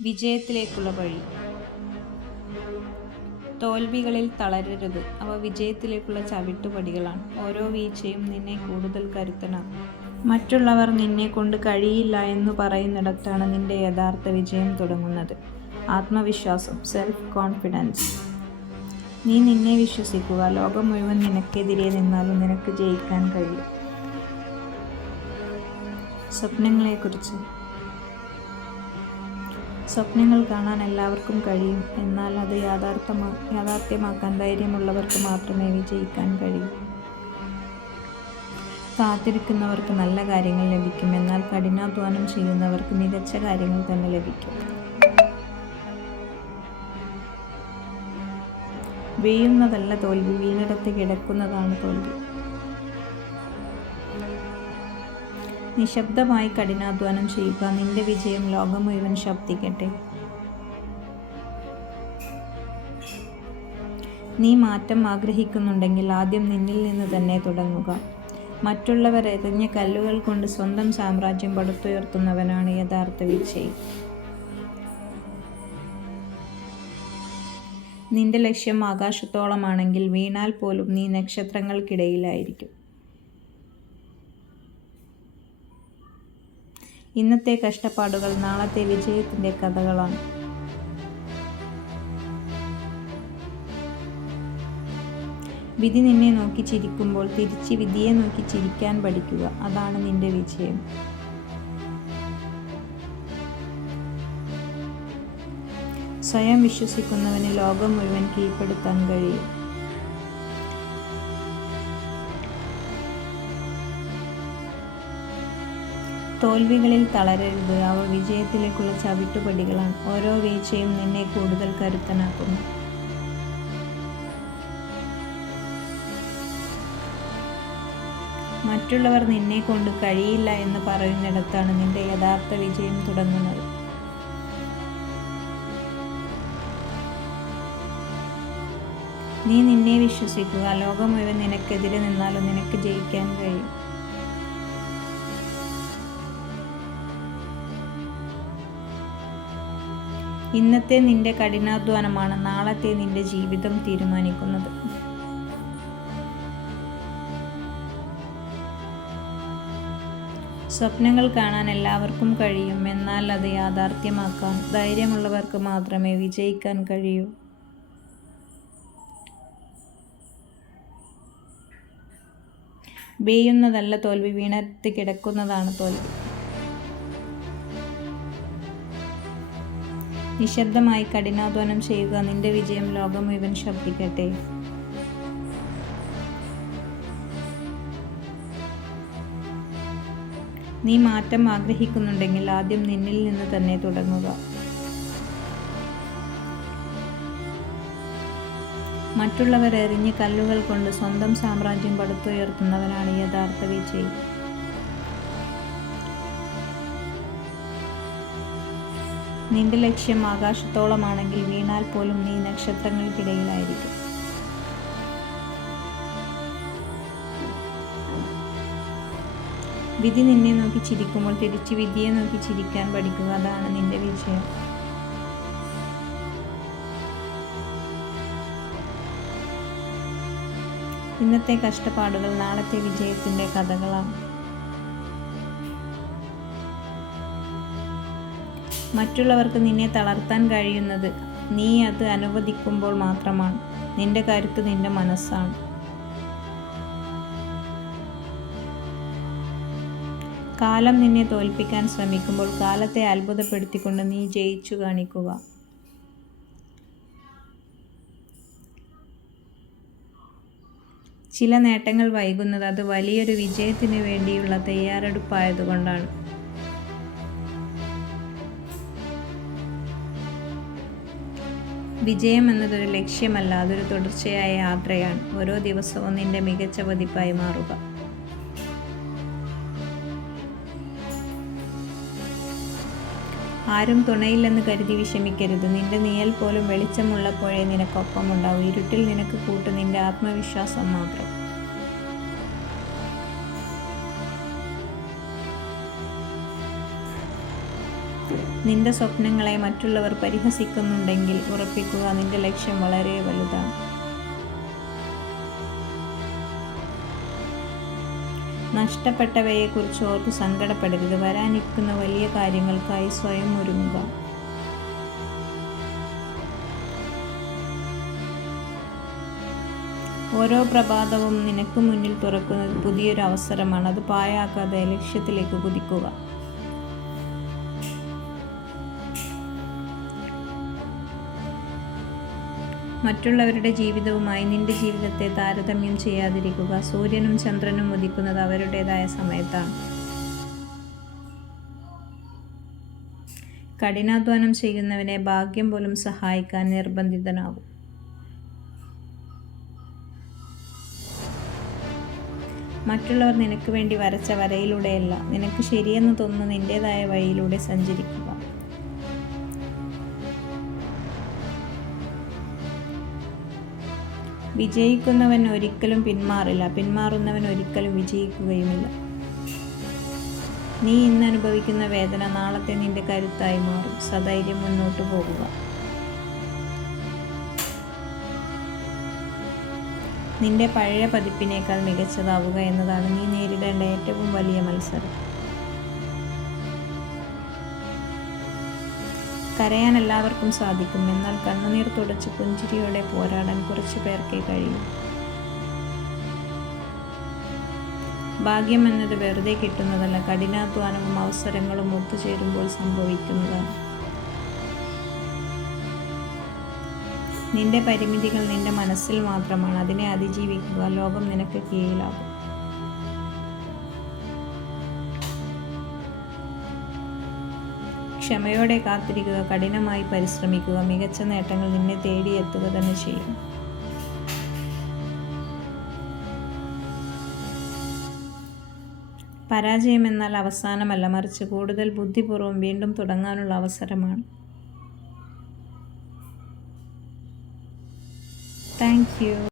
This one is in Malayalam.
വിജയത്തിലേക്കുള്ള വഴി. തോൽവികളിൽ തളരരുത്. അവ വിജയത്തിലേക്കുള്ള ചവിട്ടുപടികളാണ്. ഓരോ വീഴ്ചയും നിന്നെ കൂടുതൽ കരുത്തനാക്കും. മറ്റുള്ളവർ നിന്നെക്കൊണ്ട് കഴിയില്ല എന്ന് പറയുന്നിടത്താണ് നിന്റെ യഥാർത്ഥ വിജയം തുടങ്ങുന്നത്. ആത്മവിശ്വാസം, സെൽഫ് കോൺഫിഡൻസ്. നീ നിന്നെ വിശ്വസിക്കുക. ലോകം മുഴുവൻ നിനക്കെതിരെ നിന്നാലും നിനക്ക് ജയിക്കാൻ കഴിയും. സ്വപ്നങ്ങളെക്കുറിച്ച്. സ്വപ്നങ്ങൾ കാണാൻ എല്ലാവർക്കും കഴിയും. എന്നാൽ അത് യാഥാർത്ഥ്യമാക്കാൻ ധൈര്യമുള്ളവർക്ക് മാത്രമേ വിജയിക്കാൻ കഴിയൂ. കാത്തിരിക്കുന്നവർക്ക് നല്ല കാര്യങ്ങൾ ലഭിക്കും. എന്നാൽ കഠിനാധ്വാനം ചെയ്യുന്നവർക്ക് മികച്ച കാര്യങ്ങൾ തന്നെ ലഭിക്കും. വീഴുന്നതല്ല തോൽവി, വീണിടത്ത് കിടക്കുന്നതാണ് തോൽവി. നിശബ്ദമായി കഠിനാധ്വാനം ചെയ്യുക. നിന്റെ വിജയം ലോകം മുഴുവൻ ശബ്ദിക്കട്ടെ. നീ മാറ്റം ആഗ്രഹിക്കുന്നുണ്ടെങ്കിൽ ആദ്യം നിന്നിൽ നിന്ന് തന്നെ തുടങ്ങുക. മറ്റുള്ളവർ എറിഞ്ഞ കല്ലുകൾ കൊണ്ട് സ്വന്തം സാമ്രാജ്യം പടുത്തുയർത്തുന്നവനാണ് യഥാർത്ഥ വിജയി. നിന്റെ ലക്ഷ്യം ആകാശത്തോളമാണെങ്കിൽ വീണാൽ പോലും നീ നക്ഷത്രങ്ങൾക്കിടയിലായിരിക്കും. ഇന്നത്തെ കഷ്ടപ്പാടുകൾ നാളത്തെ വിജയത്തിന്റെ കഥകളാണ്. വിധി നിന്നെ നോക്കി ചിരിക്കുമ്പോൾ തിരിച്ച് വിധിയെ നോക്കി ചിരിക്കാൻ പഠിക്കുക. അതാണ് നിന്റെ വിജയം. സ്വയം വിശ്വസിക്കുന്നവന് ലോകം മുഴുവൻ കീഴ്പ്പെടുത്താൻ കഴിയും. തോൽവികളിൽ തളരരുത്. അവ വിജയത്തിലേക്കുള്ള ചവിട്ടുപടികളാണ്. ഓരോ വീഴ്ചയും നിന്നെ കൂടുതൽ കരുത്തനാക്കുന്നു. മറ്റുള്ളവർ നിന്നെ കൊണ്ട് കഴിയില്ല എന്ന് പറയുന്നിടത്താണ് നിന്റെ യഥാർത്ഥ വിജയം തുടങ്ങുന്നത്. നീ നിന്നെ വിശ്വസിക്കുക. ലോകം മുഴുവൻ നിനക്കെതിരെ നിന്നാലും നിനക്ക് ജയിക്കാൻ കഴിയും. ഇന്നത്തെ നിന്റെ കഠിനാധ്വാനമാണ് നാളത്തെ നിന്റെ ജീവിതം തീരുമാനിക്കുന്നത്. സ്വപ്നങ്ങൾ കാണാൻ എല്ലാവർക്കും കഴിയും. എന്നാൽ അത് യാഥാർത്ഥ്യമാക്കാൻ ധൈര്യമുള്ളവർക്ക് മാത്രമേ വിജയിക്കാൻ കഴിയൂ. വീഴുന്നതല്ല തോൽവി, വീണത്ത് കിടക്കുന്നതാണ് തോൽവി. നിശബ്ദമായി കഠിനാധ്വാനം ചെയ്യുക. നിന്റെ വിജയം ലോകം മുഴുവൻ ശബ്ദിക്കട്ടെ. നീ മാറ്റം ആഗ്രഹിക്കുന്നുണ്ടെങ്കിൽ ആദ്യം നിന്നിൽ നിന്ന് തന്നെ തുടങ്ങുക. മറ്റുള്ളവർ എറിഞ്ഞ കല്ലുകൾ കൊണ്ട് സ്വന്തം സാമ്രാജ്യം പടുത്തുയർത്തുന്നവനാണ് യഥാർത്ഥ വിജയി. നിന്റെ ലക്ഷ്യം ആകാശത്തോളമാണെങ്കിൽ വീണാൽ പോലും നീ നക്ഷത്രങ്ങൾക്കിടയിലായിരിക്കും. വിധി നിന്നെ നോക്കി ചിരിക്കുമ്പോൾ തിരിച്ച് വിധിയെ നോക്കി ചിരിക്കാൻ പഠിക്കുക. അതാണ് നിന്റെ വിജയം. ഇന്നത്തെ കഷ്ടപ്പാടുകൾ നാളത്തെ വിജയത്തിന്റെ കഥകളാണ്. മറ്റുള്ളവർക്ക് നിന്നെ തളർത്താൻ കഴിയുന്നത് നീ അത് അനുവദിക്കുമ്പോൾ മാത്രമാണ്. നിന്റെ കരുത്ത് നിന്റെ മനസ്സാണ്. കാലം നിന്നെ തോൽപ്പിക്കാൻ ശ്രമിക്കുമ്പോൾ കാലത്തെ അത്ഭുതപ്പെടുത്തിക്കൊണ്ട് നീ ജയിച്ചു കാണിക്കുക. ചില നേട്ടങ്ങൾ വൈകുന്നത് അത് വലിയൊരു വിജയത്തിന് വേണ്ടിയുള്ള തയ്യാറെടുപ്പായതുകൊണ്ടാണ്. വിജയം എന്നതൊരു ലക്ഷ്യമല്ല, അതൊരു തുടർച്ചയായ യാത്രയാണ്. ഓരോ ദിവസവും നിന്റെ മികച്ച പതിപ്പായി മാറുക. ആരും തുണയില്ലെന്ന് കരുതി വിഷമിക്കരുത്. നിന്റെ നിഴൽ പോലും വെളിച്ചമുള്ളപ്പോഴേ നിനക്കൊപ്പമുണ്ടാവും. ഇരുട്ടിൽ നിനക്ക് കൂട്ട് നിന്റെ ആത്മവിശ്വാസം മാത്രം. നിന്റെ സ്വപ്നങ്ങളെ മറ്റുള്ളവർ പരിഹസിക്കുന്നുണ്ടെങ്കിൽ ഉറപ്പിക്കുക, നിന്റെ ലക്ഷ്യം വളരെ വലുതാണ്. നഷ്ടപ്പെട്ടവയെക്കുറിച്ച് ഓർത്ത് സങ്കടപ്പെടരുത്. വരാനിരിക്കുന്ന വലിയ കാര്യങ്ങൾക്കായി സ്വയം ഒരുങ്ങുക. ഓരോ പ്രഭാതവും നിനക്ക് മുന്നിൽ തുറക്കുന്നത് പുതിയൊരു അവസരമാണ്. അത് പാഴാക്കാതെ ലക്ഷ്യത്തിലേക്ക് കുതിക്കുക. മറ്റുള്ളവരുടെ ജീവിതവുമായി നിന്റെ ജീവിതത്തെ താരതമ്യം ചെയ്യാതിരിക്കുക. സൂര്യനും ചന്ദ്രനും ഉദിക്കുന്നത് അവരുടേതായ സമയത്താണ്. കഠിനാധ്വാനം ചെയ്യുന്നവനെ ഭാഗ്യം പോലും സഹായിക്കാൻ നിർബന്ധിതനാകും. മറ്റുള്ളവർ നിനക്ക് വേണ്ടി വരച്ച വരയിലൂടെയല്ല, നിനക്ക് ശരിയെന്ന് തോന്നുന്ന നിന്റേതായ വഴിയിലൂടെ സഞ്ചരിക്കുക. വിജയിക്കുന്നവൻ ഒരിക്കലും പിന്മാറില്ല, പിന്മാറുന്നവൻ ഒരിക്കലും വിജയിക്കുകയുമില്ല. നീ ഇന്ന് അനുഭവിക്കുന്ന വേദന നാളത്തെ നിന്റെ കരുത്തായി മാറും. സധൈര്യം മുന്നോട്ട് പോകുക. നിന്റെ പഴയ പതിപ്പിനേക്കാൾ മികച്ചതാവുക എന്നതാണ് നീ നേരിടേണ്ട ഏറ്റവും വലിയ മത്സരം. കരയാൻ എല്ലാവർക്കും സാധിക്കും, എന്നാൽ കണ്ണുനീർ തുടച്ച് പുഞ്ചിരിയോടെ പോരാടാൻ കുറച്ചു പേർക്കേ കഴിയും. ഭാഗ്യം എന്നത് വെറുതെ കിട്ടുന്നതല്ല, കഠിനാധ്വാനവും അവസരങ്ങളും ഒത്തുചേരുമ്പോൾ സംഭവിക്കുന്നതാണ്. നിന്റെ പരിമിതികൾ നിന്റെ മനസ്സിൽ മാത്രമാണ്. അതിനെ അതിജീവിക്കുക. ലോകം നിനക്ക് കീഴിലാകും. ക്ഷമയോടെ കാത്തിരിക്കുക. കഠിനമായി പരിശ്രമിക്കുക. മികച്ച നേട്ടങ്ങൾ നിന്നെ തേടിയെത്തുക തന്നെ ചെയ്യും. പരാജയം എന്നാൽ അവസാനമല്ല, മറിച്ച് കൂടുതൽ ബുദ്ധിപൂർവ്വം വീണ്ടും തുടങ്ങാനുള്ള അവസരമാണ്. Thank you.